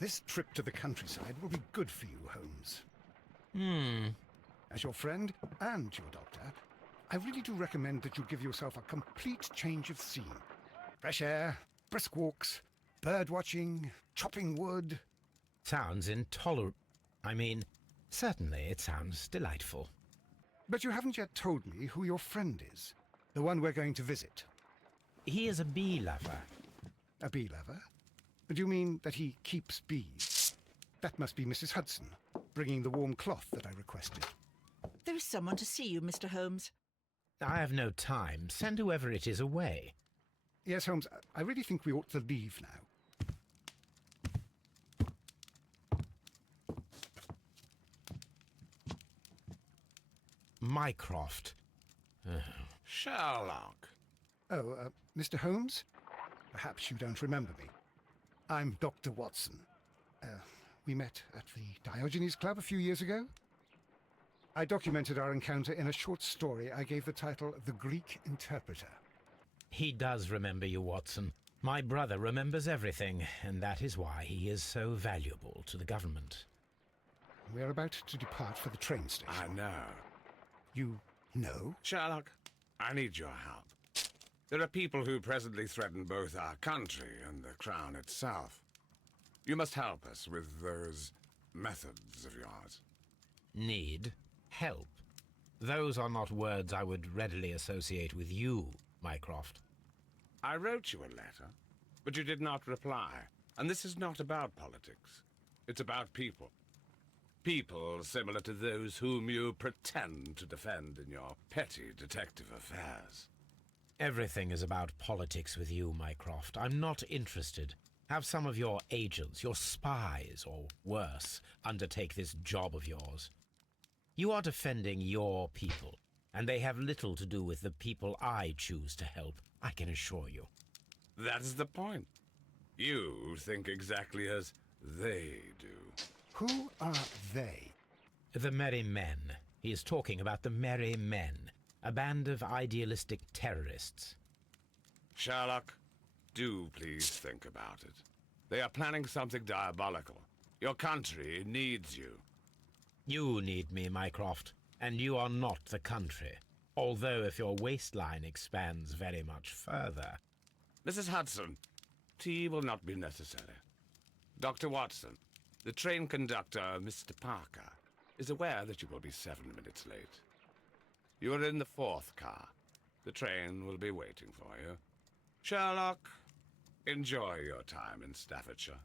This trip to the countryside will be good for you, Holmes. Hmm. As your friend and your doctor, I really do recommend that you give yourself a complete change of scene. Fresh air, brisk walks, bird watching, chopping wood. Sounds intolerable. I mean, certainly it sounds delightful. But you haven't yet told me who your friend is, the one we're going to visit. He is a bee lover. A bee lover? Do you mean that he keeps bees? That must be Mrs. Hudson, bringing the warm cloth that I requested. There is someone to see you, Mr. Holmes. I have no time. Send whoever it is away. Yes, Holmes, I really think we ought to leave now. Mycroft. Sherlock. Oh, Mr. Holmes? Perhaps you don't remember me. I'm Dr. Watson. We met at the Diogenes Club a few years ago. I documented our encounter in a short story I gave the title The Greek Interpreter. He does remember you, Watson. My brother remembers everything, and that is why he is so valuable to the government. We're about to depart for the train station. I know. You know? Sherlock, I need your help. There are people who presently threaten both our country and the Crown itself. You must help us with those methods of yours. Need? Help? Those are not words I would readily associate with you, Mycroft. I wrote you a letter, but you did not reply. And this is not about politics. It's about people. People similar to those whom you pretend to defend in your petty detective affairs. Everything is about politics with you, Mycroft. I'm not interested. Have some of your agents, your spies, or worse, undertake this job of yours. You are defending your people, and they have little to do with the people I choose to help, I can assure you. That's the point. You think exactly as they do. Who are they? The Merry Men. He is talking about the Merry Men, a band of idealistic terrorists. Sherlock, do please think about it. They are planning something diabolical. Your country needs you. You need me, Mycroft, and you are not the country. Although if your waistline expands very much further. Mrs. Hudson, tea will not be necessary. Dr. Watson, the train conductor, Mr. Parker, is aware that you will be 7 minutes late. You are in the 4th car. The train will be waiting for you. Sherlock, enjoy your time in Staffordshire.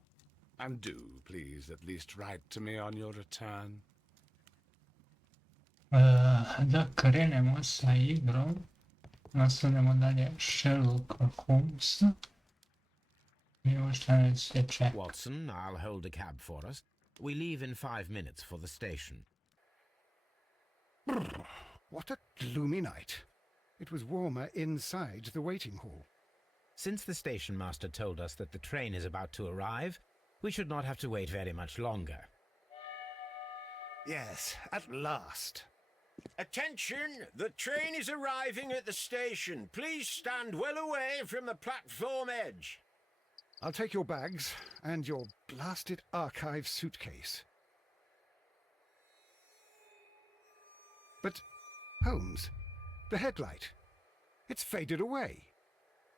And do, please, at least write to me on your return. Da krenemo sa igrom, nastavljamo dalje Sherlocka Holmesa. Vidimo šta nas sve čeka. Watson, I'll hold a cab for us. We leave in 5 minutes for the station. What a gloomy night. It was warmer inside the waiting hall. Since the station master told us that the train is about to arrive, we should not have to wait very much longer. Yes, at last. Attention! The train is arriving at the station. Please stand well away from the platform edge. I'll take your bags and your blasted archive suitcase. But, Holmes, the headlight, it's faded away.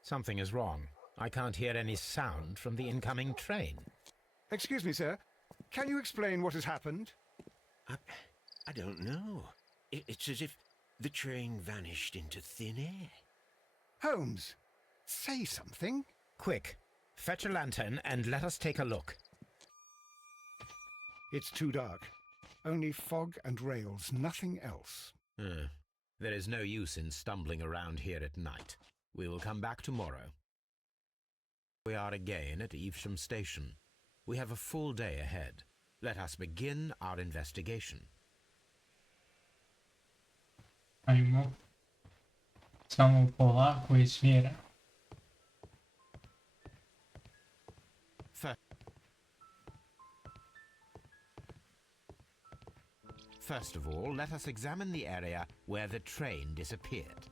Something is wrong. I can't hear any sound from the incoming train. Excuse me, sir. Can you explain what has happened? I don't know. It's as if the train vanished into thin air. Holmes, say something. Quick, fetch a lantern and let us take a look. It's too dark. Only fog and rails, nothing else. There is no use in stumbling around here at night. We will come back tomorrow. We are again at Evesham Station. We have a full day ahead. Let us begin our investigation. Ajmo. Samo polako i smireno. First of all, let us examine the area where the train disappeared.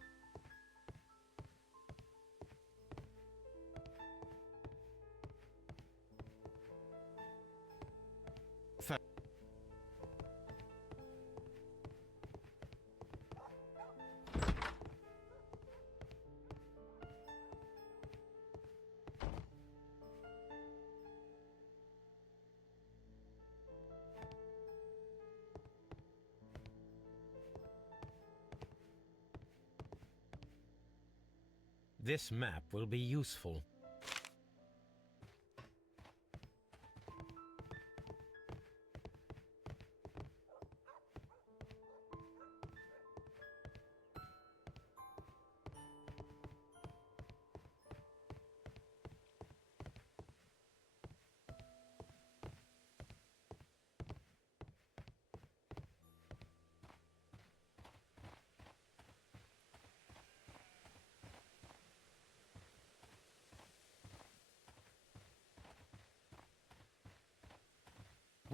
This map will be useful.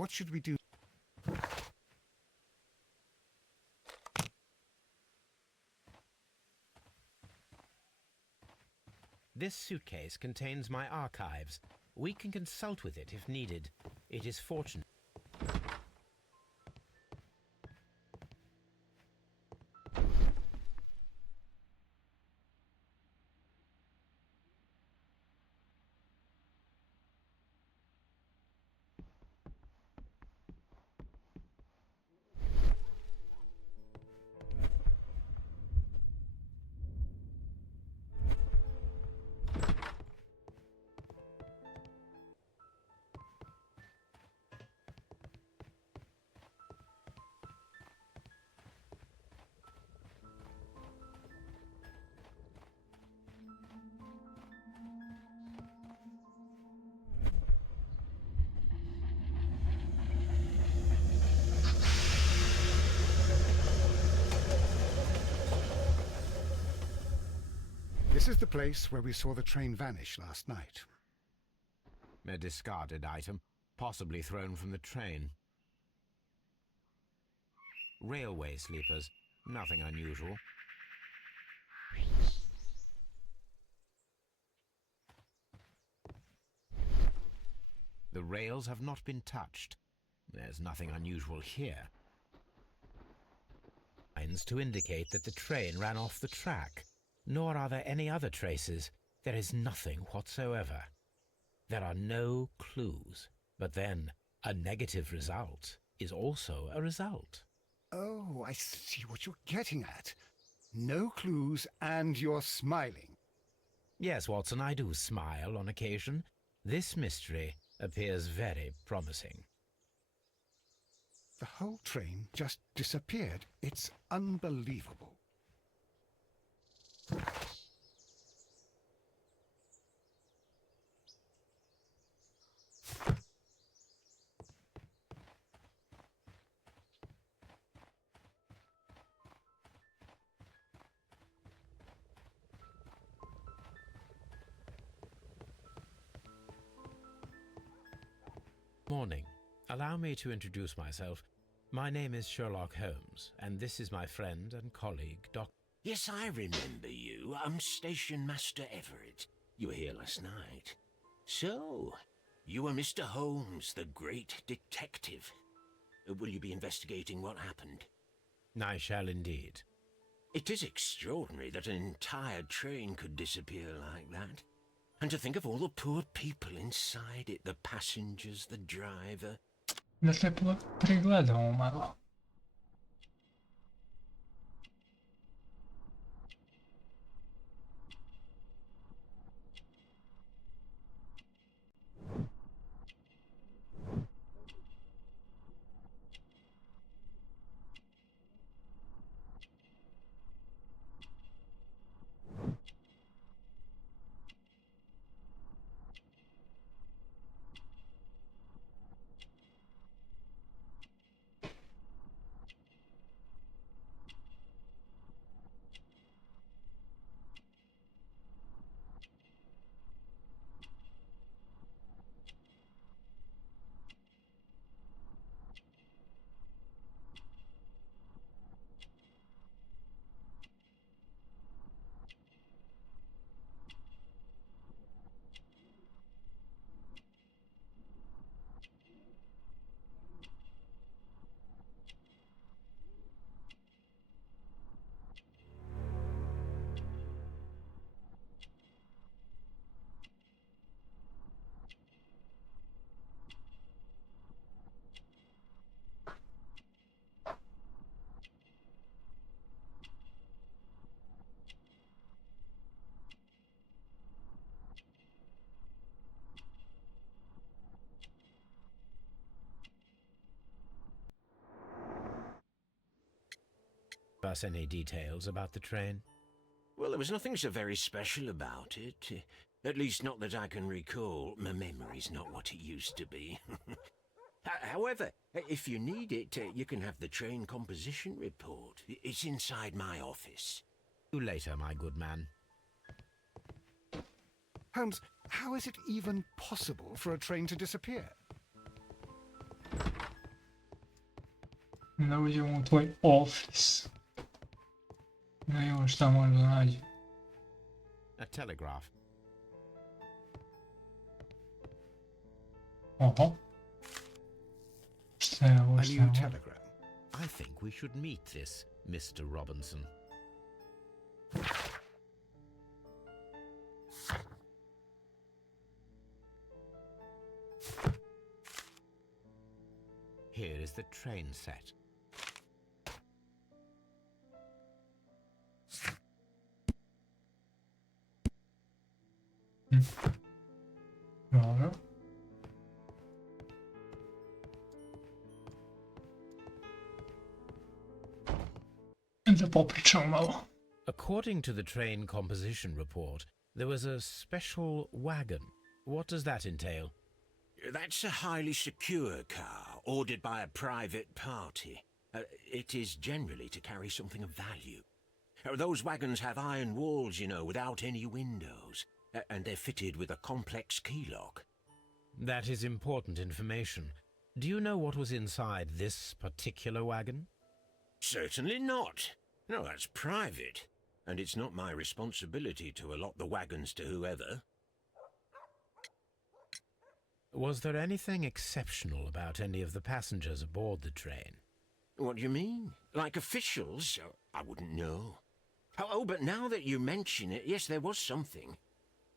What should we do? This suitcase contains my archives. We can consult with it if needed. It is fortunate. This is the place where we saw the train vanish last night. A discarded item, possibly thrown from the train. Railway sleepers, nothing unusual. The rails have not been touched. There's nothing unusual here. Signs to indicate that the train ran off the track. Nor are there any other traces. There is nothing whatsoever. There are no clues. But then, a negative result is also a result. Oh, I see what you're getting at. No clues and you're smiling. Yes, Watson, I do smile on occasion. This mystery appears very promising. The whole train just disappeared. It's unbelievable. Morning. Allow me to introduce myself. My name is Sherlock Holmes, and this is my friend and colleague, Dr. Yes, I remember you. I'm Station Master Everett. You were here last night. So, you are Mr. Holmes, the great detective. Will you be investigating what happened? I shall indeed. It is extraordinary that an entire train could disappear like that. And to think of all the poor people inside it, the passengers, the driver. Da se pregledamo malo. us any details about the train? Well, there was nothing so very special about it. At least not that I can recall. My memory's not what it used to be. However, if you need it, you can have the train composition report. It's inside my office. See you later, my good man. Holmes, how is it even possible for a train to disappear? Da uđemo u tvoj office. Da vidimo šta možemo da nađemo. A telegraph. Oho. Šta je ovo, A šta je new ovo? telegram. I think we should meet this Mr. Robinson. Here is the train set. Dobro. Da popričamo malo. According to the train composition report, there was a special wagon. What does that entail? That's a highly secure car, ordered by a private party. It is generally to carry something of value. Those wagons have iron walls, you know, without any windows. And they're fitted with a complex key lock. That is important information. Do you know what was inside this particular wagon? Certainly not. No, that's private. And it's not my responsibility to allot the wagons to whoever. Was there anything exceptional about any of the passengers aboard the train? What do you mean? Like officials? I wouldn't know. Oh, but now that you mention it, yes, there was something.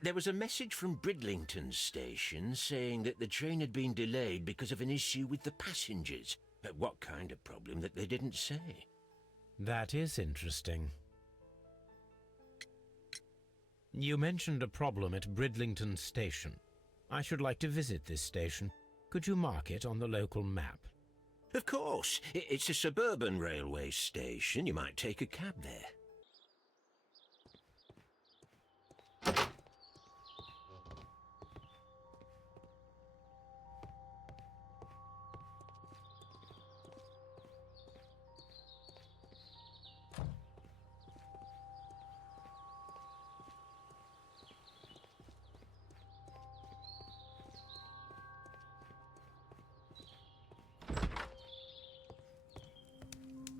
There was a message from Bridlington station saying that the train had been delayed because of an issue with the passengers. But what kind of problem that they didn't say? That is interesting. You mentioned a problem at Bridlington station. I should like to visit this station. Could you mark it on the local map? Of course. It's a suburban railway station. You might take a cab there.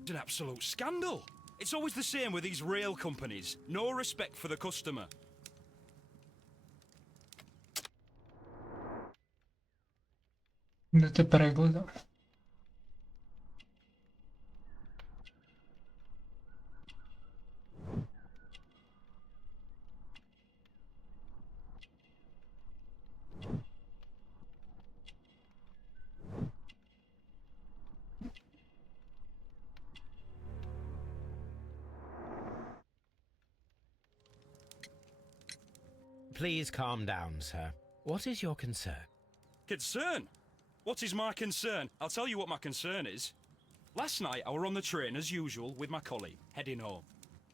It's an absolute scandal. It's always the same with these rail companies. No respect for the customer. Da te pregledam. Please calm down, sir. What is your concern? Concern? What is my concern? I'll tell you what my concern is. Last night I were on the train as usual with my colleague, heading home.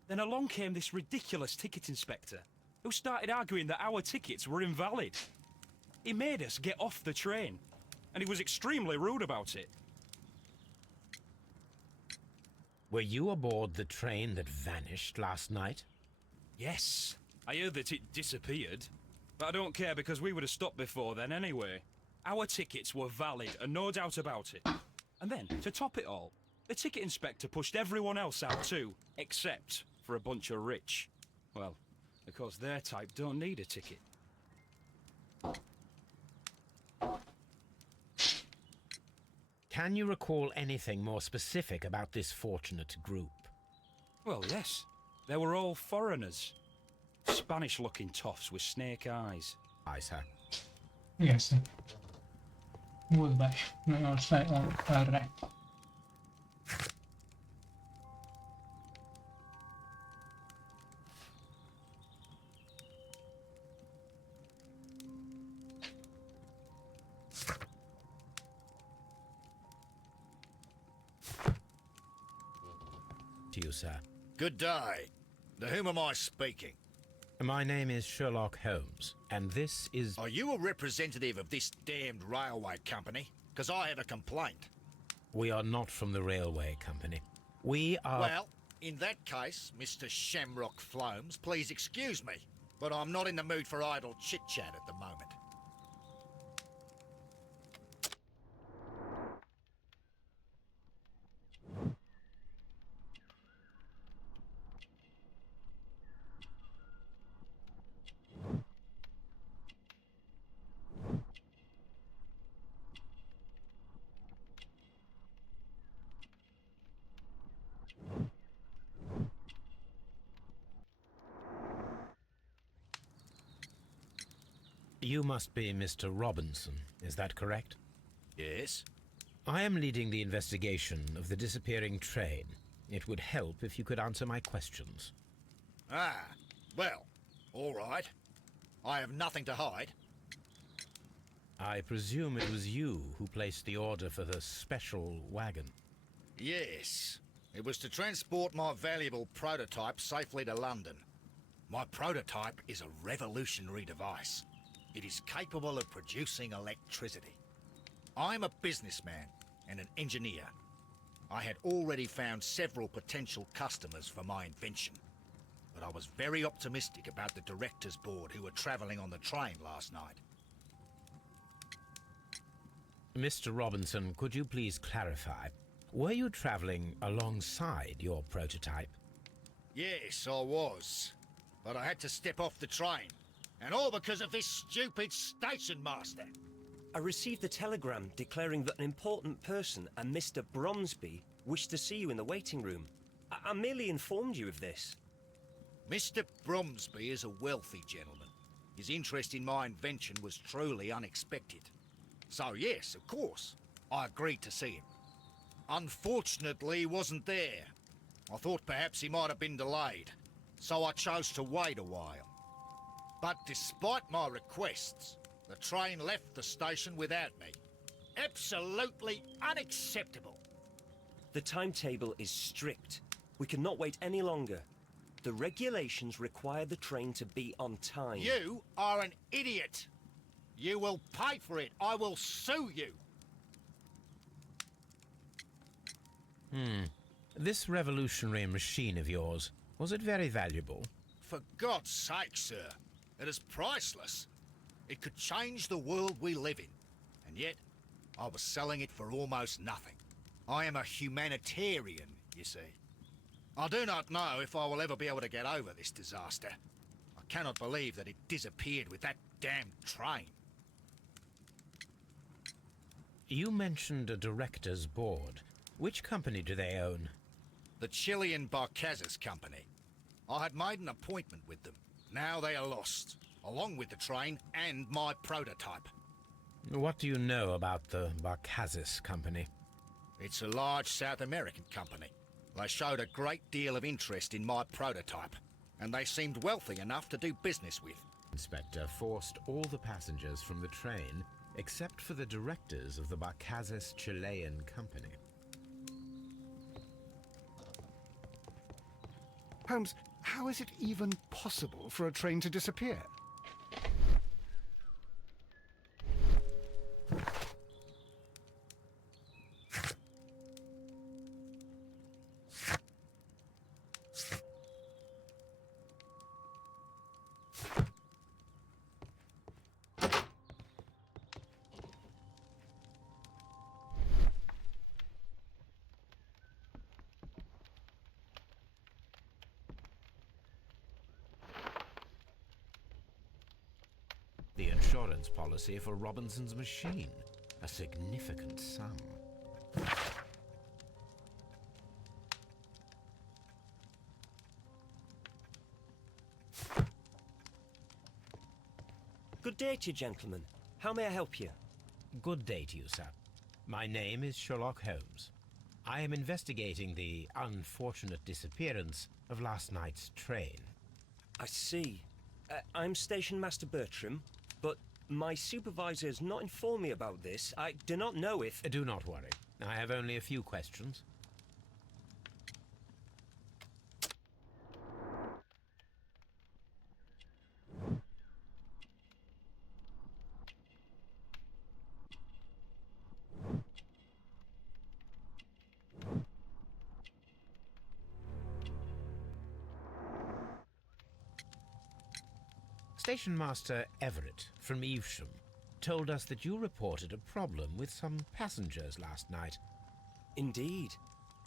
Then along came this ridiculous ticket inspector, who started arguing that our tickets were invalid. He made us get off the train, and he was extremely rude about it. Were you aboard the train that vanished last night? Yes, I heard that it disappeared. But I don't care because we would have stopped before then anyway. Our tickets were valid and no doubt about it. And then, to top it all, the ticket inspector pushed everyone else out too, except for a bunch of rich. Well, of course their type don't need a ticket. Can you recall anything more specific about this fortunate group? Well, yes. They were all foreigners. Spanish-looking toffs with snake eyes. Aye, sir. Jeste. Goodbye. No, staj on R. To you, you, sir. Good day. To whom am I speaking? My name is Sherlock Holmes, and this is... Are you a representative of this damned railway company? Because I have a complaint. We are not from the railway company. We are... Well, in that case, Mr. Shamrock Flomes, please excuse me, but I'm not in the mood for idle chit-chat at the moment. You must be Mr. Robinson, is that correct? Yes? I am leading the investigation of the disappearing train. It would help if you could answer my questions. Ah, well, all right. I have nothing to hide. I presume it was you who placed the order for the special wagon. Yes. It was to transport my valuable prototype safely to London. My prototype is a revolutionary device. It is capable of producing electricity. I'm a businessman and an engineer. I had already found several potential customers for my invention, but I was very optimistic about the directors' board who were travelling on the train last night. Mr. Robinson, could you please clarify? Were you traveling alongside your prototype? Yes, I was. But I had to step off the train. And all because of this stupid station master. I received a telegram declaring that an important person, a Mr. Bromsby, wished to see you in the waiting room. I merely informed you of this. Mr. Bromsby is a wealthy gentleman. His interest in my invention was truly unexpected. So yes, of course, I agreed to see him. Unfortunately, he wasn't there. I thought perhaps he might have been delayed, so I chose to wait a while. But despite my requests, the train left the station without me. Absolutely unacceptable. The timetable is strict. We cannot wait any longer. The regulations require the train to be on time. You are an idiot. You will pay for it. I will sue you. This revolutionary machine of yours, was it very valuable? For God's sake, sir. It is priceless. It could change the world we live in. And yet, I was selling it for almost nothing. I am a humanitarian, you see. I do not know if I will ever be able to get over this disaster. I cannot believe that it disappeared with that damned train. You mentioned a director's board. Which company do they own? The Chilean Barcazes Company. I had made an appointment with them. Now they are lost, along with the train and my prototype. What do you know about the Barcazes company? It's a large South American company. They showed a great deal of interest in my prototype, and they seemed wealthy enough to do business with. Inspector forced all the passengers from the train except for the directors of the Barcazes Chilean company. Holmes, how is it even possible for a train to disappear? The insurance policy for Robinson's machine. A significant sum. Good day to you, gentlemen. How may I help you? Good day to you, sir. My name is Sherlock Holmes. I am investigating the unfortunate disappearance of last night's train. I see. I'm Station Master Bertram, but my supervisor has not informed me about this. I do not know if... Do not worry. I have only a few questions. Station Master Everett from Evesham told us that you reported a problem with some passengers last night. Indeed.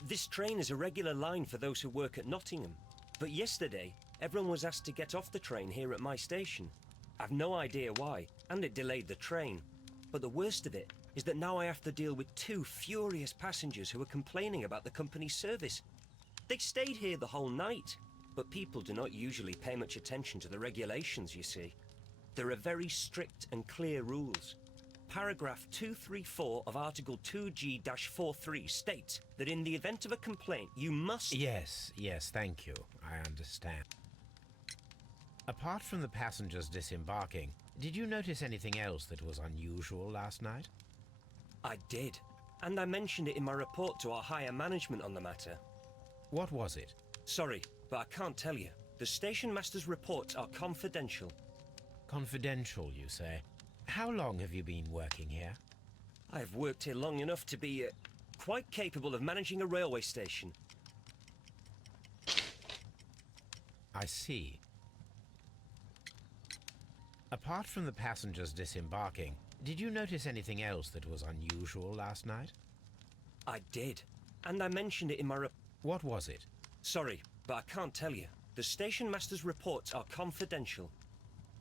This train is a regular line for those who work at Nottingham. But yesterday, everyone was asked to get off the train here at my station. I've no idea why, and it delayed the train. But the worst of it is that now I have to deal with two furious passengers who are complaining about the company's service. They stayed here the whole night, but people do not usually pay much attention to the regulations, you see. There are very strict and clear rules. Paragraph 234 of Article 2G-43 states that in the event of a complaint, you must... Yes, thank you. I understand. Apart from the passengers disembarking, did you notice anything else that was unusual last night? I did, and I mentioned it in my report to our higher management on the matter. What was it? Sorry, but I can't tell you. The station master's reports are confidential. Confidential, you say? How long have you been working here? I've worked here long enough to be quite capable of managing a railway station. I see. Apart from the passengers disembarking, did you notice anything else that was unusual last night? I did, and I mentioned it in my What was it? Sorry, but I can't tell you. The station master's reports are confidential.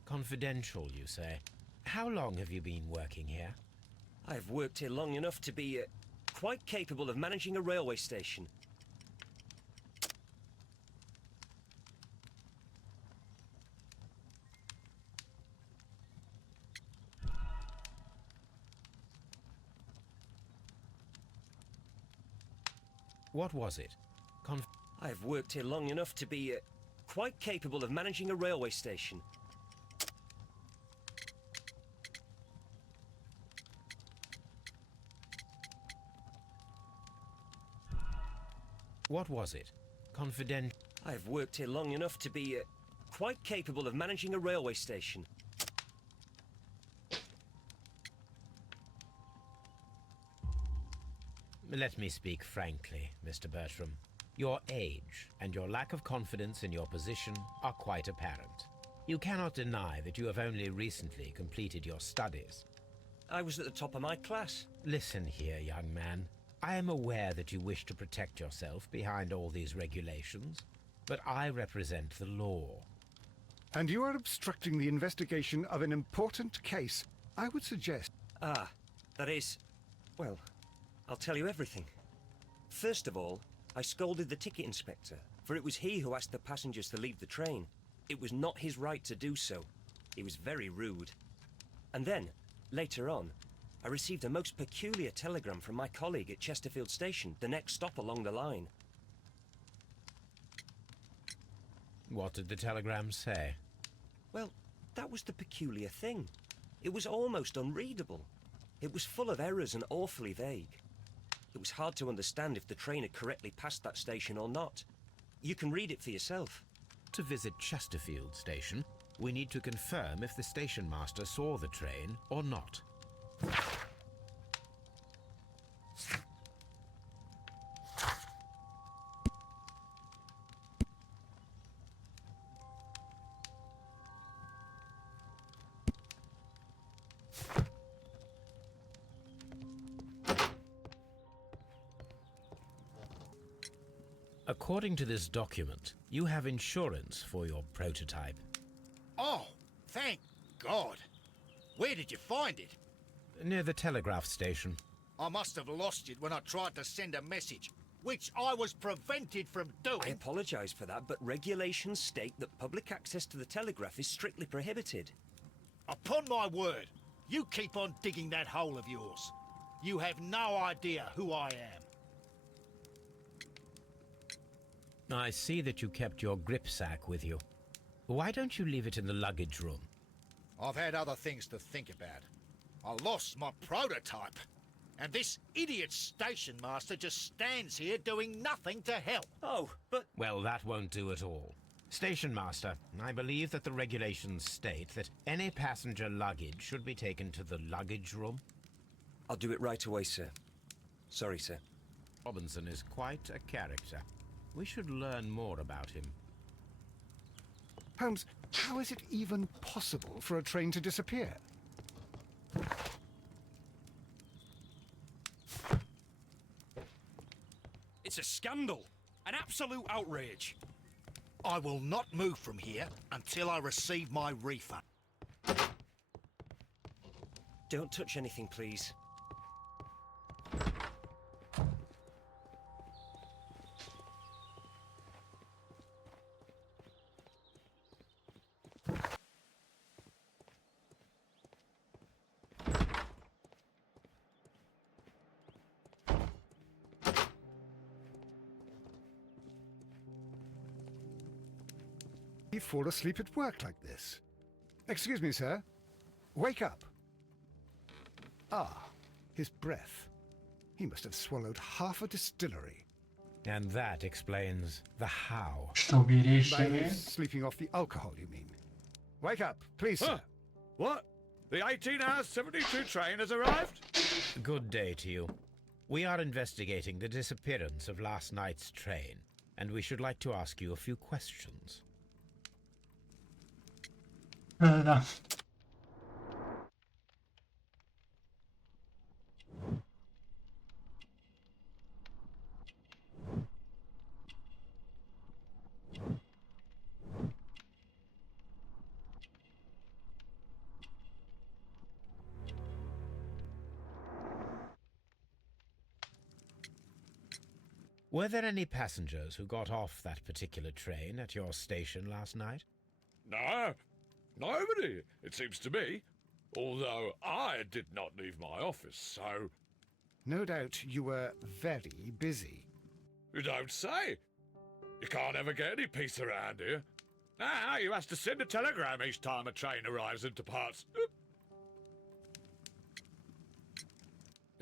Confidential, you say? How long have you been working here? I've worked here long enough to be quite capable of managing a railway station. What was it? I've worked here long enough to be quite capable of managing a railway station. What was it? I've worked here long enough to be quite capable of managing a railway station. Let me speak frankly, Mr. Bertram. Your age and your lack of confidence in your position are quite apparent. You cannot deny that you have only recently completed your studies. I was at the top of my class. Listen here, young man. I am aware that you wish to protect yourself behind all these regulations, but I represent the law. And you are obstructing the investigation of an important case. I would suggest... Ah, that is... Well, I'll tell you everything. First of all, I scolded the ticket inspector, for it was he who asked the passengers to leave the train. It was not his right to do so. He was very rude. And then, later on, I received a most peculiar telegram from my colleague at Chesterfield Station, the next stop along the line. What did the telegram say? Well, that was the peculiar thing. It was almost unreadable. It was full of errors and awfully vague. It was hard to understand if the train had correctly passed that station or not. You can read it for yourself. To visit Chesterfield Station, we need to confirm if the station master saw the train or not. According to this document, you have insurance for your prototype. Oh, thank God. Where did you find it? Near the telegraph station. I must have lost it when I tried to send a message, which I was prevented from I doing. apologise for that, but regulations state that public access to the telegraph is strictly prohibited. Upon my word, you keep on digging that hole of yours. You have no idea who I am. I see that you kept your gripsack with you. Why don't you leave it in the luggage room? I've had other things to think about. I lost my prototype. And this idiot station master just stands here doing nothing to help. Oh, but... Well, that won't do at all. Station master, I believe that the regulations state that any passenger luggage should be taken to the luggage room. I'll do it right away, sir. Sorry, sir. Robinson is quite a character. We should learn more about him. Holmes, how is it even possible for a train to disappear? It's a scandal. An absolute outrage. I will not move from here until I receive my refund. Don't touch anything, please. You fall asleep at work like this. Excuse me, sir. Wake up. Ah, his breath. He must have swallowed half a distillery. And that explains the how. Что берешь By себе? sleeping off the alcohol, you mean? Wake up, please, sir. Huh. What? The 18 hours 72 train has arrived? Good day to you. We are investigating the disappearance of last night's train, and we should like to ask you a few questions. Да. Were there any passengers who got off that particular train at your station last night? No, nobody, it seems to me. Although I did not leave my office, so... No doubt you were very busy. You don't say. You can't ever get any peace around here. Now you have to send a telegram each time a train arrives and departs.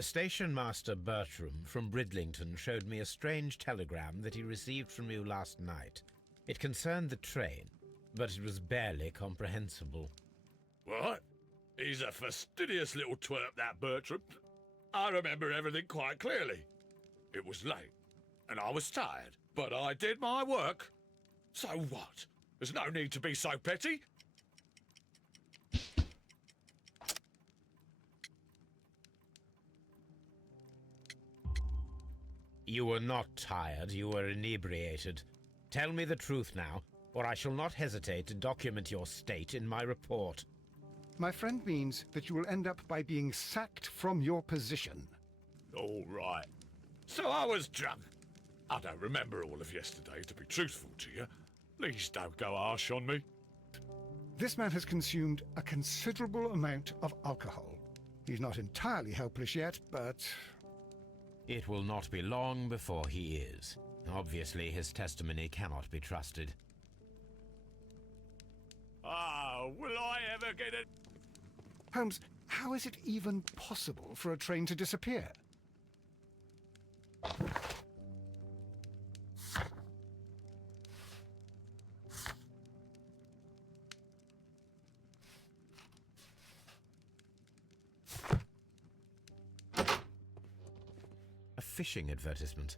Station Master Bertram from Bridlington showed me a strange telegram that he received from you last night. It concerned the train, but it was barely comprehensible. What? He's a fastidious little twerp, that Bertram. I remember everything quite clearly. It was late, and I was tired, but I did my work. So what? There's no need to be so petty. You were not tired, you were inebriated. Tell me the truth now, or I shall not hesitate to document your state in my report. My friend means that you will end up by being sacked from your position. All right. So I was drunk. I don't remember all of yesterday, to be truthful to you. Please don't go harsh on me. This man has consumed a considerable amount of alcohol. He's not entirely helpless yet, but... It will not be long before he is. Obviously, his testimony cannot be trusted. Ah, will I ever get it? Holmes, how is it even possible for a train to disappear? A fishing advertisement.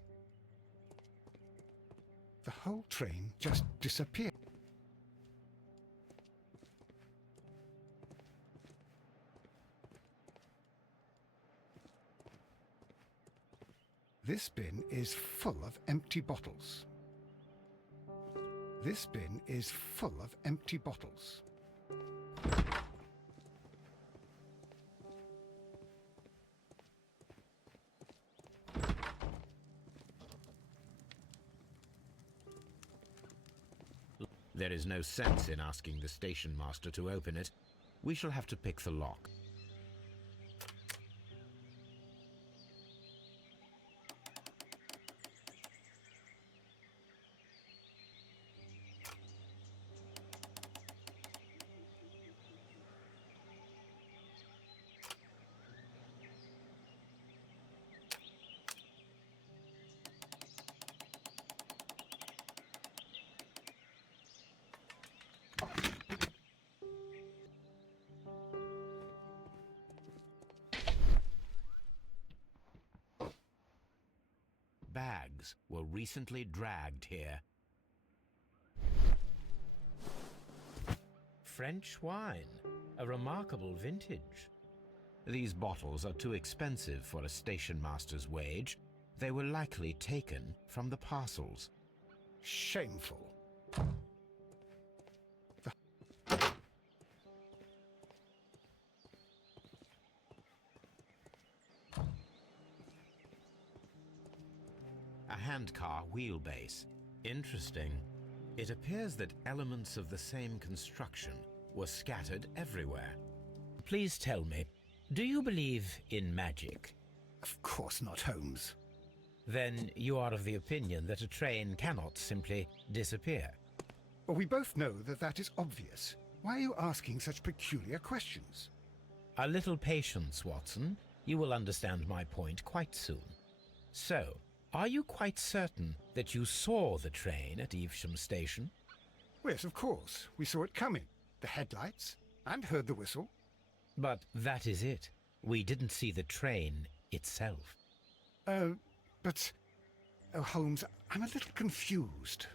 The whole train just disappeared. This bin is full of empty bottles. This bin is full of empty bottles. There is no sense in asking the station master to open it. We shall have to pick the lock. Bags were recently dragged here. French wine, a remarkable vintage. These bottles are too expensive for a station master's wage. They were likely taken from the parcels. Shameful. A handcar wheelbase. Interesting. It appears that elements of the same construction were scattered everywhere. Please tell me, do you believe in magic? Of course not, Holmes. Then you are of the opinion that a train cannot simply disappear. Well, we both know that that is obvious. Why are you asking such peculiar questions? A little patience, Watson. You will understand my point quite soon. So, are you quite certain that you saw the train at Evesham Station? Yes, of course. We saw it coming. The headlights, and heard the whistle. But that is it. We didn't see the train itself. But... Oh, Holmes, I'm a little confused.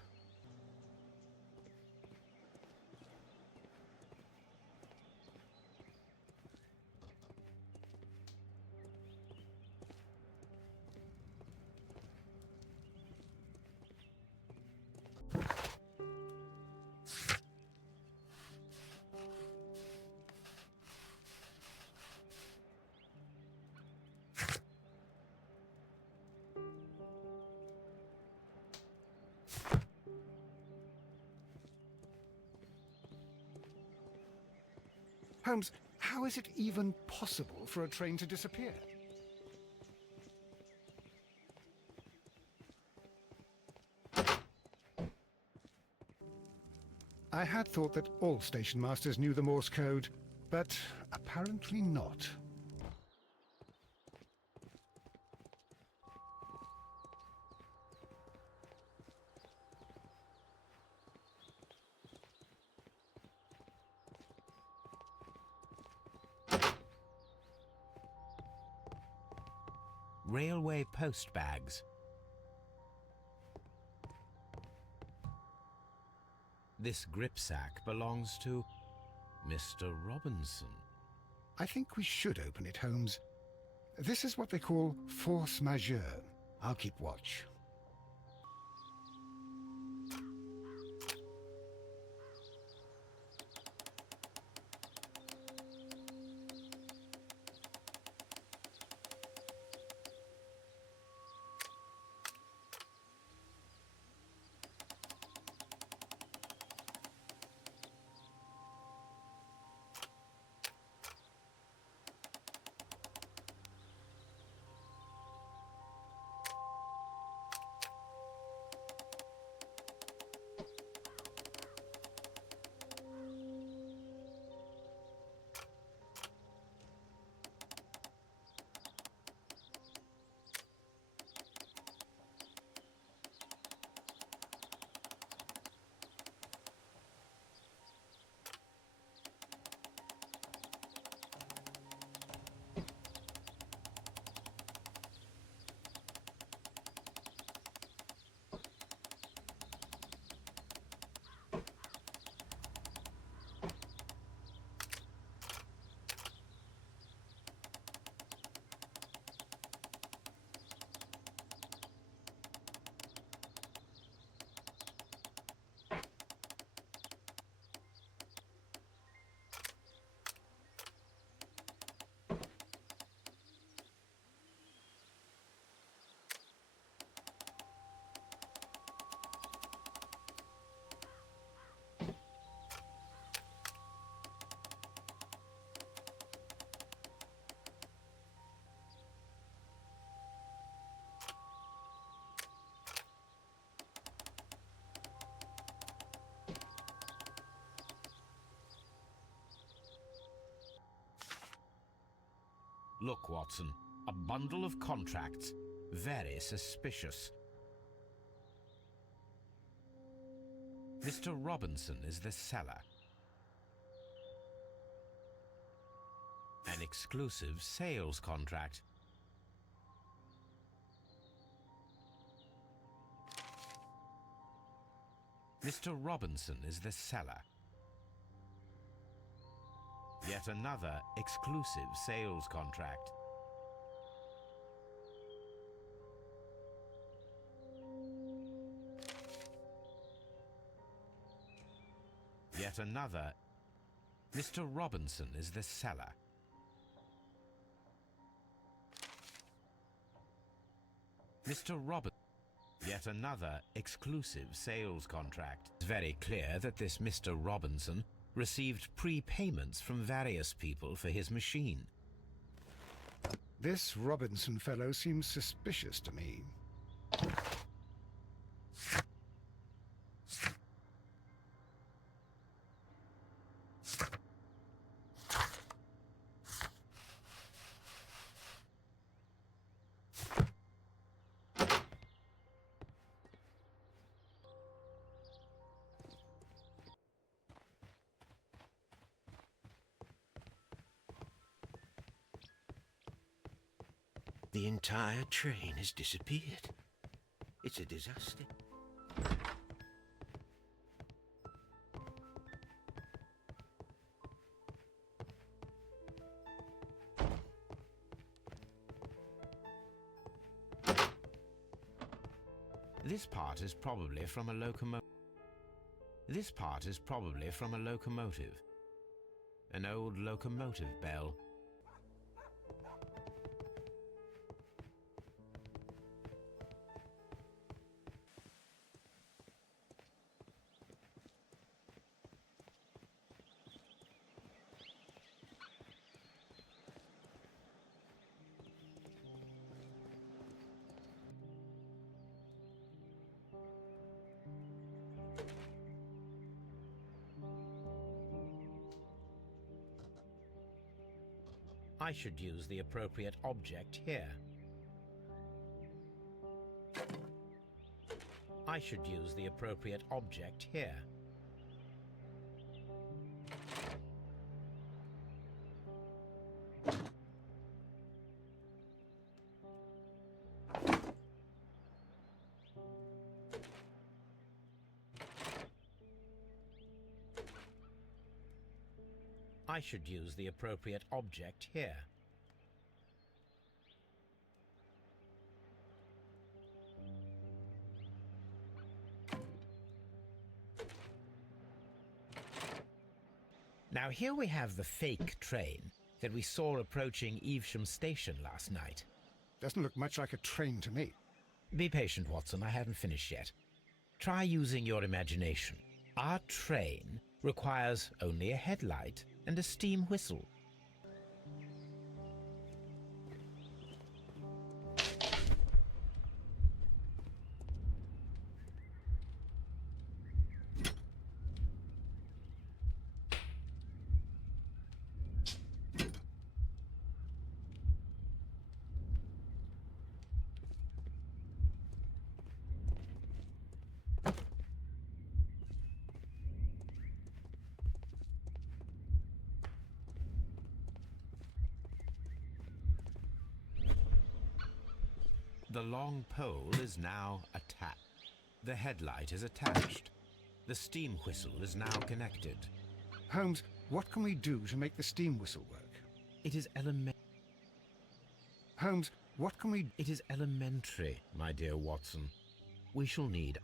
Holmes, how is it even possible for a train to disappear? I had thought that all station masters knew the Morse code, but apparently not. Railway post bags. This gripsack belongs to Mr. Robinson. I think we should open it, Holmes. This is what they call force majeure. I'll keep watch. Look, Watson, a bundle of contracts. Very suspicious. Mr. Robinson is the seller. An exclusive sales contract. Mr. Robinson is the seller. Yet another exclusive sales contract. Yet another. Mr. Robinson is the seller. Mr. Robinson. Yet another exclusive sales contract. It's very clear that this Mr. Robinson received prepayments from various people for his machine. This Robinson fellow seems suspicious to me. The entire train has disappeared. It's a disaster. This part is probably from a locomotive. This part is probably from a locomotive. An old locomotive bell. I should use the appropriate object here. I should use the appropriate object here. I should use the appropriate object here. Now here we have the fake train that we saw approaching Evesham Station last night. Doesn't look much like a train to me. Be patient, Watson, I haven't finished yet. Try using your imagination. Our train requires only a headlight and a steam whistle. The long pole is now attached. The headlight is attached. The steam whistle is now connected. Holmes, what can we do to make the steam whistle work? It is elementary. Holmes, what can we... It is elementary, my dear Watson. We shall need...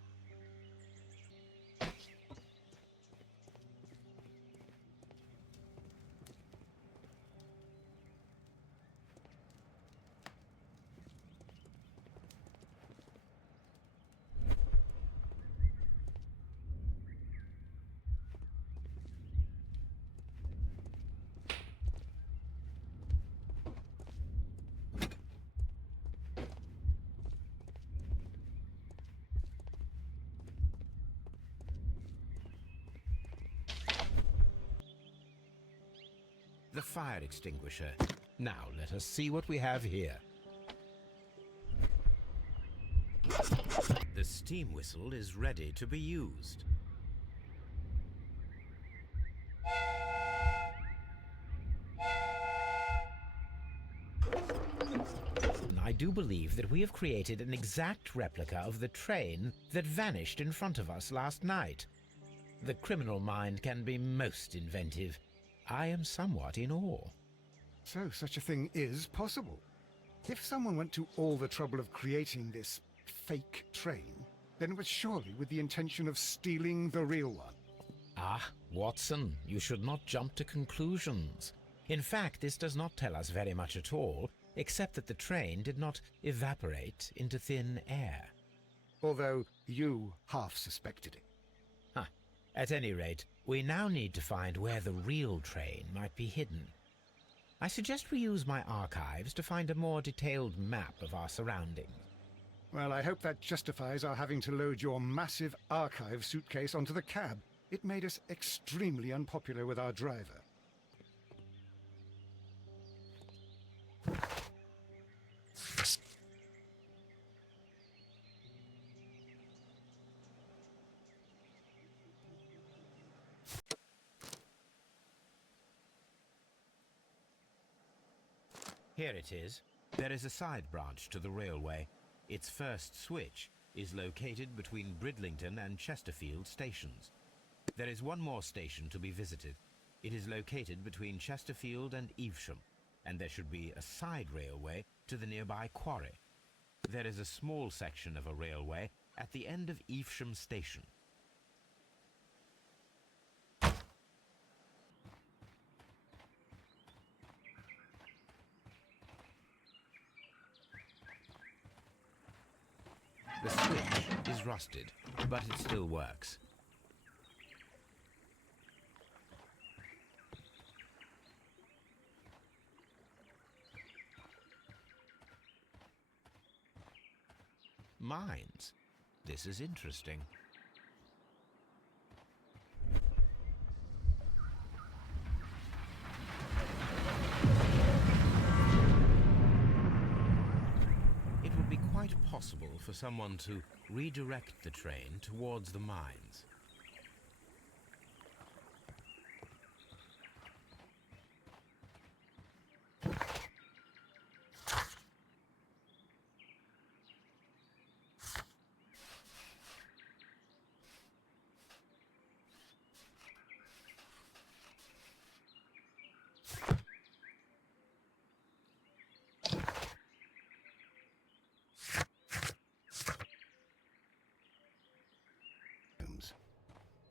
the fire extinguisher. Now let us see what we have here. The steam whistle is ready to be used. I do believe that we have created an exact replica of the train that vanished in front of us last night. The criminal mind can be most inventive. I am somewhat in awe. So such a thing is possible. If someone went to all the trouble of creating this fake train, then it was surely with the intention of stealing the real one. Ah, Watson, you should not jump to conclusions. In fact, this does not tell us very much at all, except that the train did not evaporate into thin air. Although you half suspected it. Huh. At any rate, we now need to find where the real train might be hidden. I suggest we use my archives to find a more detailed map of our surroundings. Well, I hope that justifies our having to load your massive archive suitcase onto the cab. It made us extremely unpopular with our driver. Here it is. There is a side branch to the railway. Its first switch is located between Bridlington and Chesterfield stations. There is one more station to be visited. It is located between Chesterfield and Evesham, and there should be a side railway to the nearby quarry. There is a small section of a railway at the end of Evesham station. The switch is rusted, but it still works. Mines. This is interesting. It would be quite possible for someone to redirect the train towards the mines.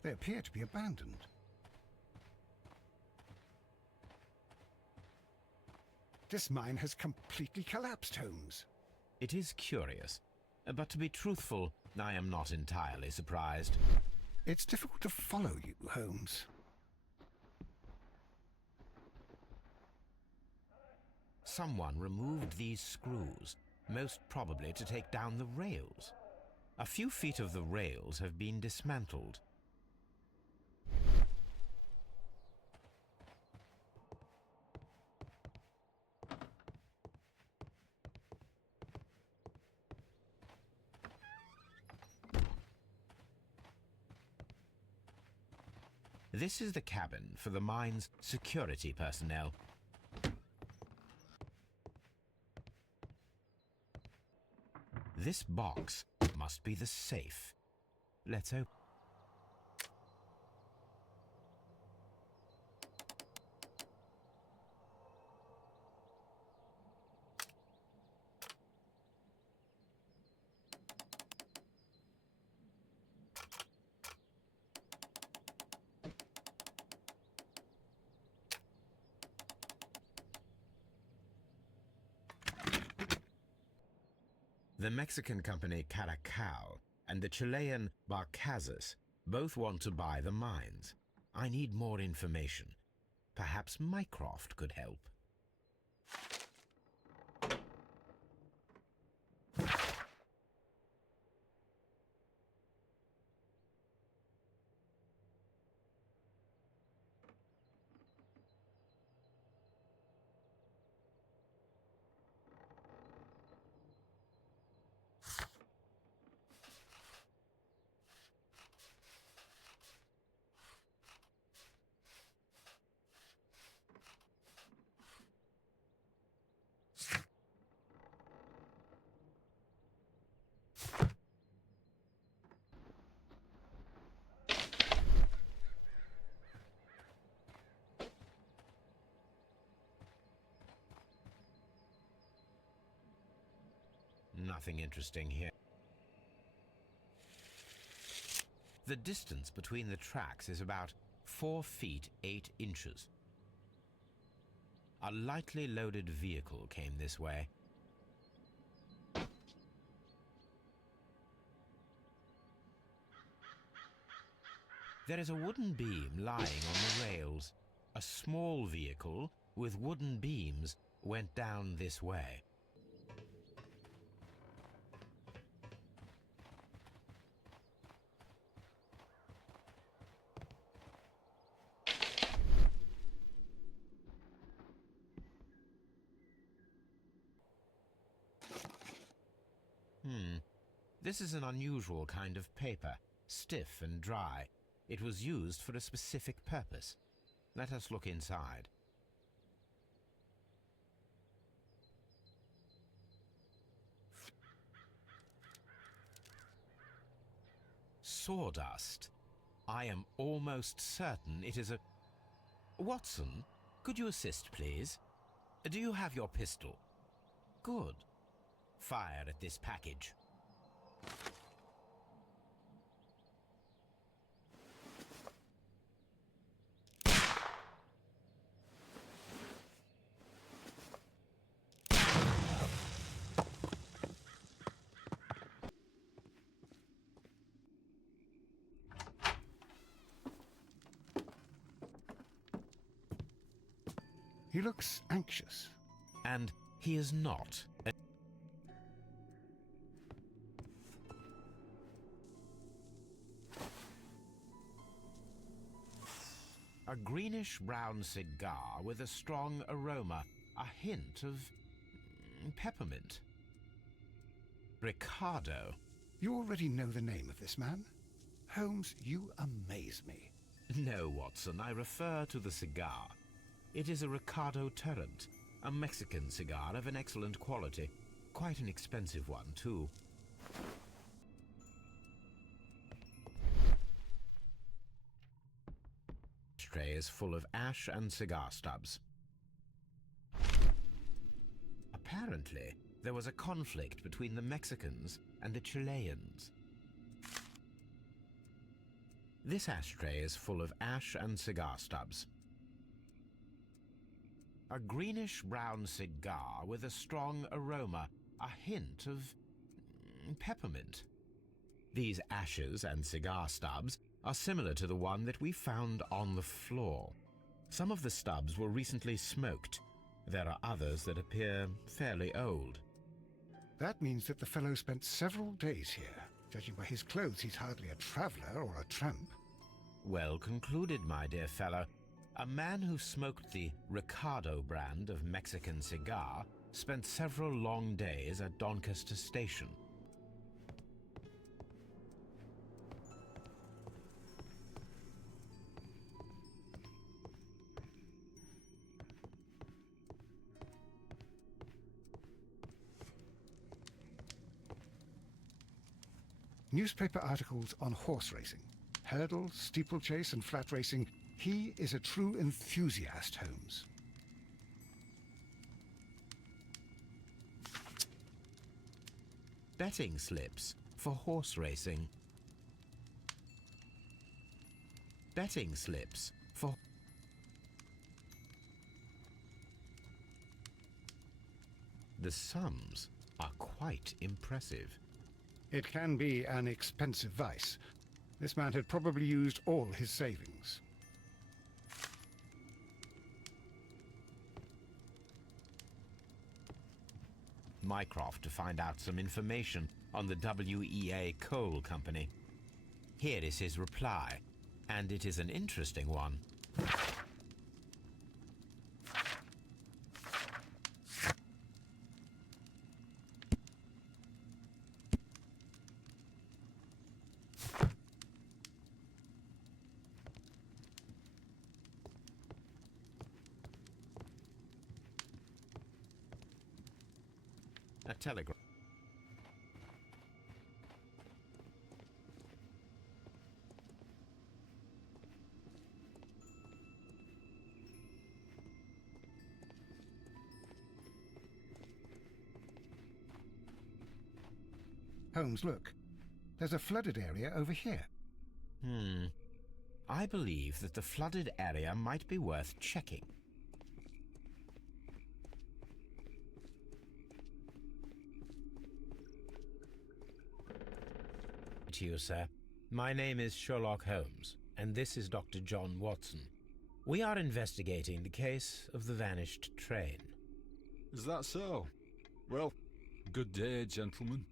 They appear to be abandoned. This mine has completely collapsed, Holmes. It is curious, but to be truthful, I am not entirely surprised. It's difficult to follow you, Holmes. Someone removed these screws, most probably to take down the rails. A few feet of the rails have been dismantled. This is the cabin for the mine's security personnel. This box must be the safe. Let's open. The Mexican company Caracal and the Chilean Barcazas both want to buy the mines. I need more information. Perhaps Mycroft could help. nothing interesting here. The distance between the tracks is about 4 feet 8 inches. A lightly loaded vehicle came this way. There is a wooden beam lying on the rails. A small vehicle with wooden beams went down this way. This is an unusual kind of paper, stiff and dry. It was used for a specific purpose. Let us look inside. Sawdust. I am almost certain it is a... Watson, could you assist, please? Do you have your pistol? Good. Fire at this package. He looks anxious. And he is not. A greenish-brown cigar with a strong aroma, a hint of peppermint. Ricardo. You already know the name of this man? Holmes, you amaze me. No, Watson, I refer to the cigar. It is a Ricardo Turrent, a Mexican cigar of an excellent quality. Quite an expensive one, too. Tray is full of ash and cigar stubs. Apparently, there was a conflict between the Mexicans and the Chileans. This ashtray is full of ash and cigar stubs. A greenish-brown cigar with a strong aroma, a hint of peppermint. These ashes and cigar stubs are similar to the one that we found on the floor. Some of the stubs were recently smoked. There are others that appear fairly old. That means that the fellow spent several days here. Judging by his clothes, he's hardly a traveler or a tramp. Well concluded, my dear fellow. A man who smoked the Ricardo brand of Mexican cigar spent several long days at Doncaster Station. Newspaper articles on horse racing. Hurdle, steeplechase and flat racing. He is a true enthusiast, Holmes. Betting slips for horse racing. Betting slips for... The sums are quite impressive. It can be an expensive vice. This man had probably used all his savings. Mycroft to find out some information on the WEA Coal Company. Here is his reply, and it is an interesting one. A telegram. Holmes, look. There's a flooded area over here. I believe that the flooded area might be worth checking. To you, sir. My name is Sherlock Holmes, and this is Dr. John Watson. We are investigating the case of the vanished train. Is that so? Well, good day, gentlemen.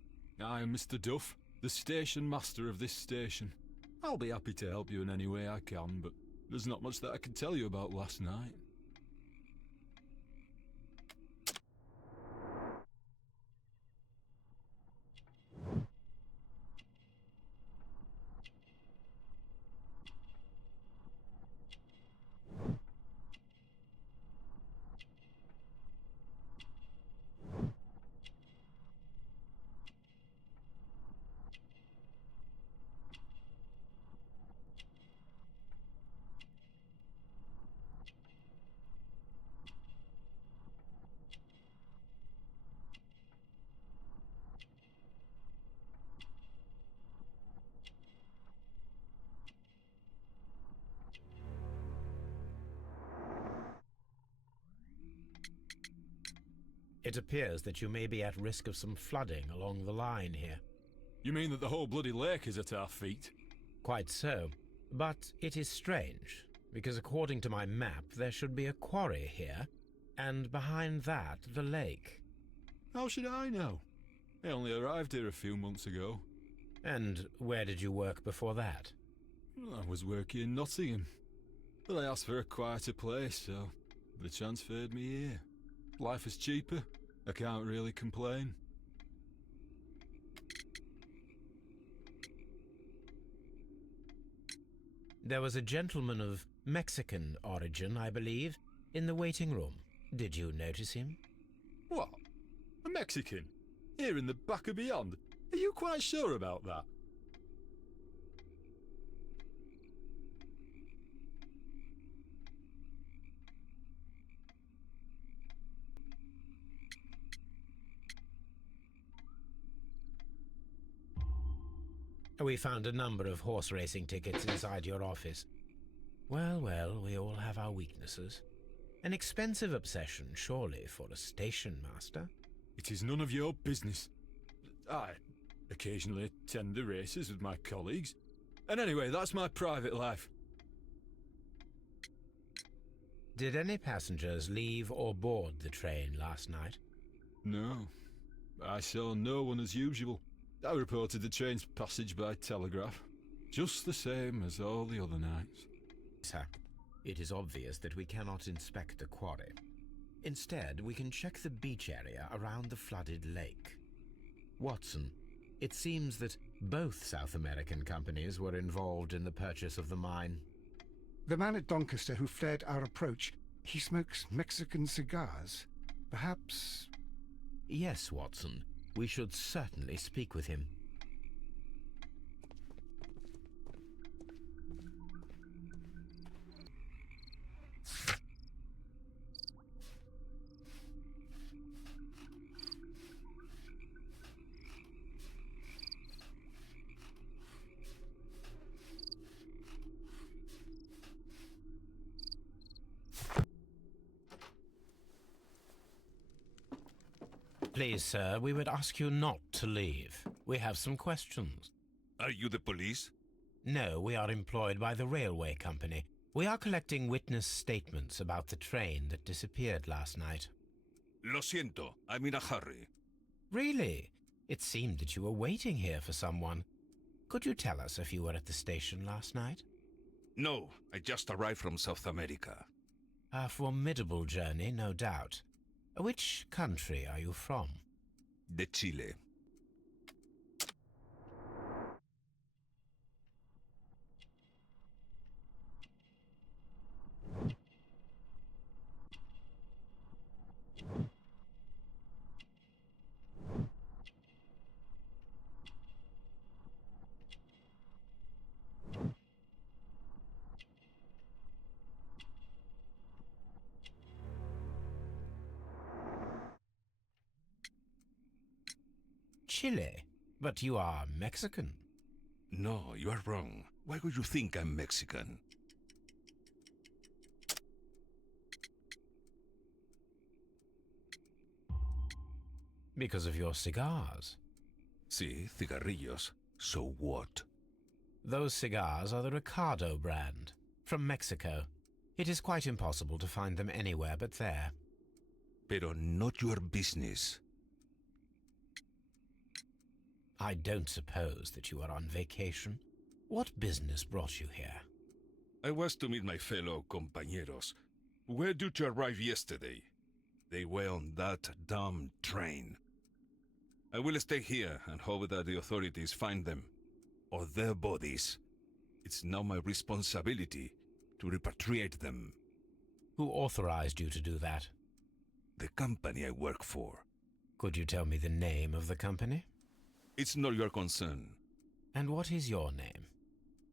I am Mr. Duff, the station master of this station. I'll be happy to help you in any way I can, but there's not much that I can tell you about last night. It appears that you may be at risk of some flooding along the line here. You mean that the whole bloody lake is at our feet? Quite so. But it is strange, because according to my map, there should be a quarry here, and behind that, the lake. How should I know? I only arrived here a few months ago. And where did you work before that? I was working in Nottingham, but I asked for a quieter place, so they transferred me here. Life is cheaper. I can't really complain. There was a gentleman of Mexican origin, I believe, in the waiting room. Did you notice him? What? A Mexican? Here in the back of beyond? Are you quite sure about that? We found a number of horse racing tickets inside your office. Well, well, we all have our weaknesses. An expensive obsession, surely, for a station master. It is none of your business. I occasionally attend the races with my colleagues. And anyway, that's my private life. Did any passengers leave or board the train last night? No. I saw no one as usual. I reported the train's passage by telegraph, just the same as all the other nights. Sir, it is obvious that we cannot inspect the quarry. Instead, we can check the beach area around the flooded lake. Watson, it seems that both South American companies were involved in the purchase of the mine. The man at Doncaster who fled our approach, he smokes Mexican cigars. Perhaps... Yes, Watson. We should certainly speak with him. Please, sir, we would ask you not to leave. We have some questions. Are you the police? No, we are employed by the railway company. We are collecting witness statements about the train that disappeared last night. Lo siento, I'm in a hurry. Really? It seemed that you were waiting here for someone. Could you tell us if you were at the station last night? No, I just arrived from South America. A formidable journey, no doubt. Which country are you from? De Chile. Chile? But you are Mexican. No, you are wrong. Why would you think I'm Mexican? Because of your cigars. See, cigarrillos. So what? Those cigars are the Ricardo brand, from Mexico. It is quite impossible to find them anywhere but there. Pero not your business. I don't suppose that you are on vacation. What business brought you here? I was to meet my fellow compañeros, who were due to arrive yesterday. They were on that damn train. I will stay here and hope that the authorities find them, or their bodies. It's now my responsibility to repatriate them. Who authorized you to do that? The company I work for. Could you tell me the name of the company? It's not your concern. And what is your name?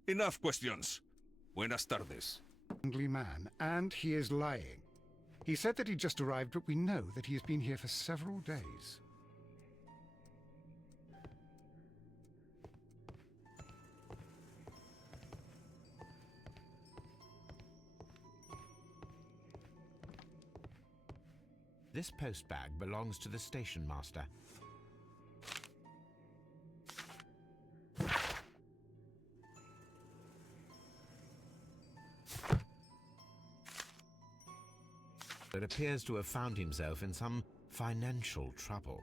Enough questions. Buenas tardes. Friendly man, and he is lying. He said that he just arrived, but we know that he has been here for several days. This postbag belongs to the station master. It appears to have found himself in some financial trouble.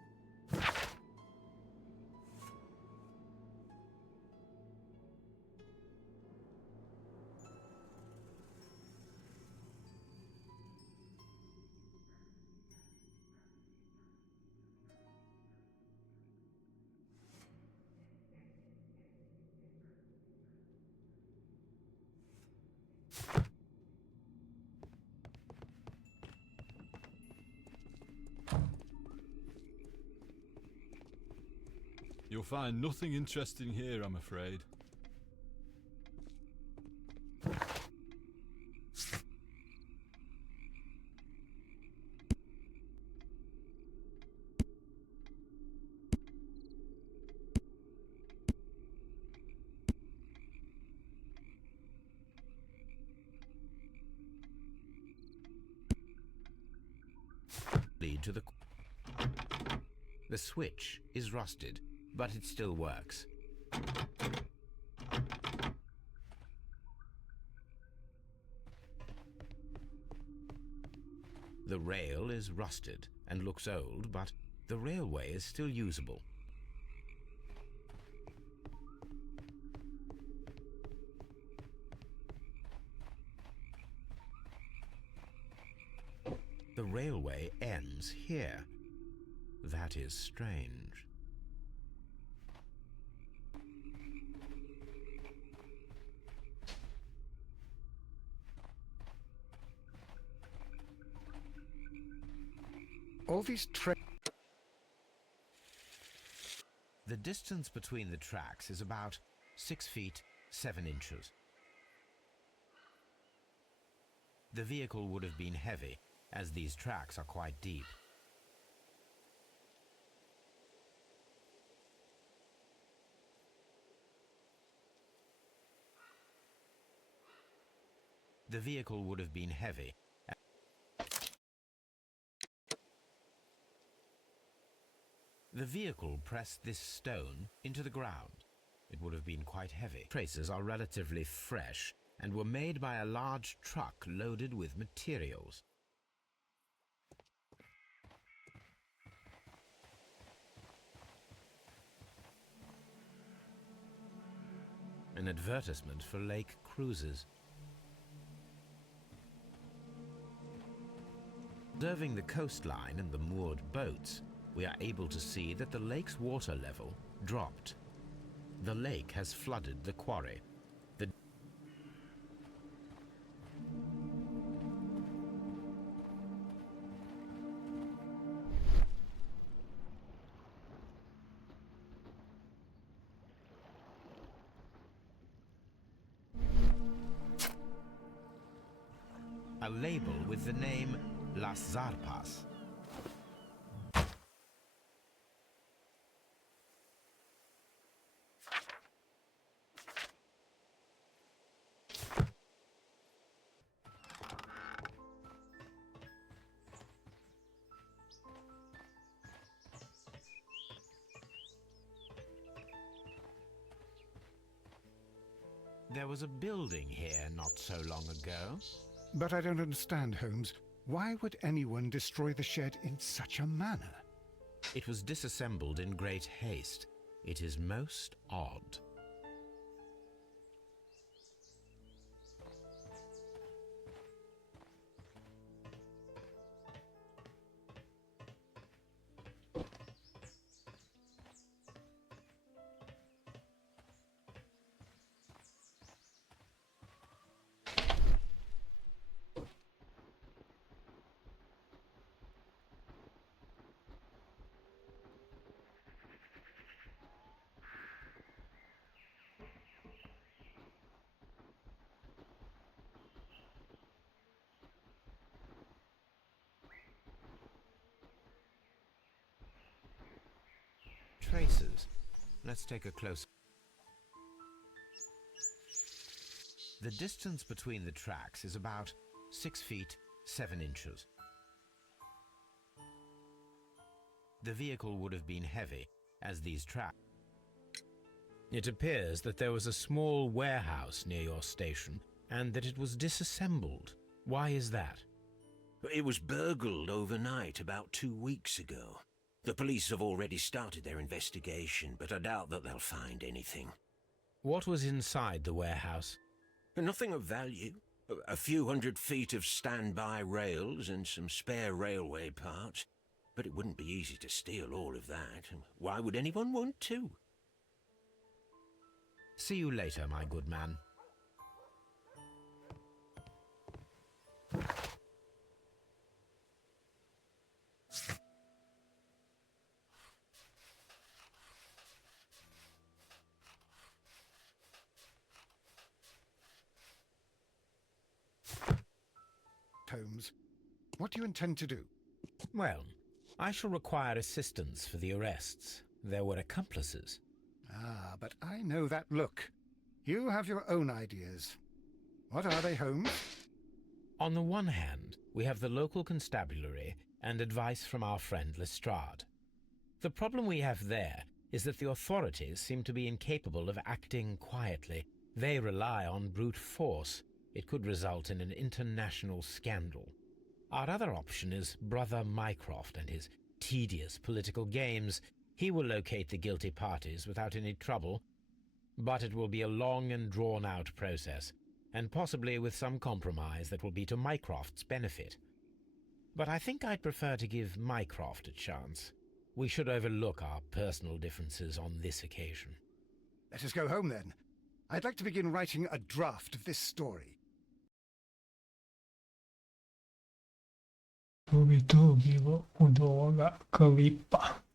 You'll find nothing interesting here, I'm afraid. Lead to the switch is rusted, but it still works. The rail is rusted and looks old, but the railway is still usable. The railway ends here. That is strange. All these The distance between the tracks is about 6 feet 7 inches. The vehicle would have been heavy, as these tracks are quite deep. The vehicle would have been heavy. The vehicle pressed this stone into the ground. It would have been quite heavy. Traces are relatively fresh and were made by a large truck loaded with materials. An advertisement for lake cruises. Observing the coastline and the moored boats, we are able to see that the lake's water level dropped. The lake has flooded the quarry. A label with the name Las Zarpas. There was a building here not so long ago. But I don't understand, Holmes. Why would anyone destroy the shed in such a manner? It was disassembled in great haste. It is most odd. Traces. Let's take a closer. The distance between the tracks is about 6 feet 7 inches. The vehicle would have been heavy, as these tracks. It appears that there was a small warehouse near your station, and that it was disassembled. Why is that? It was burgled overnight about 2 weeks ago. The police have already started their investigation, but I doubt that they'll find anything. What was inside the warehouse? Nothing of value. A few 100 feet of standby rails and some spare railway parts. But it wouldn't be easy to steal all of that. Why would anyone want to? See you later, my good man. Holmes, what do you intend to do? Well, I shall require assistance for the arrests. There were accomplices. Ah, but I know that look. You have your own ideas. What are they, Holmes? On the one hand, we have the local constabulary and advice from our friend Lestrade. The problem we have there is that the authorities seem to be incapable of acting quietly. They rely on brute force. It could result in an international scandal. Our other option is Brother Mycroft and his tedious political games. He will locate the guilty parties without any trouble, but it will be a long and drawn-out process, and possibly with some compromise that will be to Mycroft's benefit. But I think I'd prefer to give Mycroft a chance. We should overlook our personal differences on this occasion. Let us go home, then. I'd like to begin writing a draft of this story. Tubi tubi, 我动画个 clip 吧。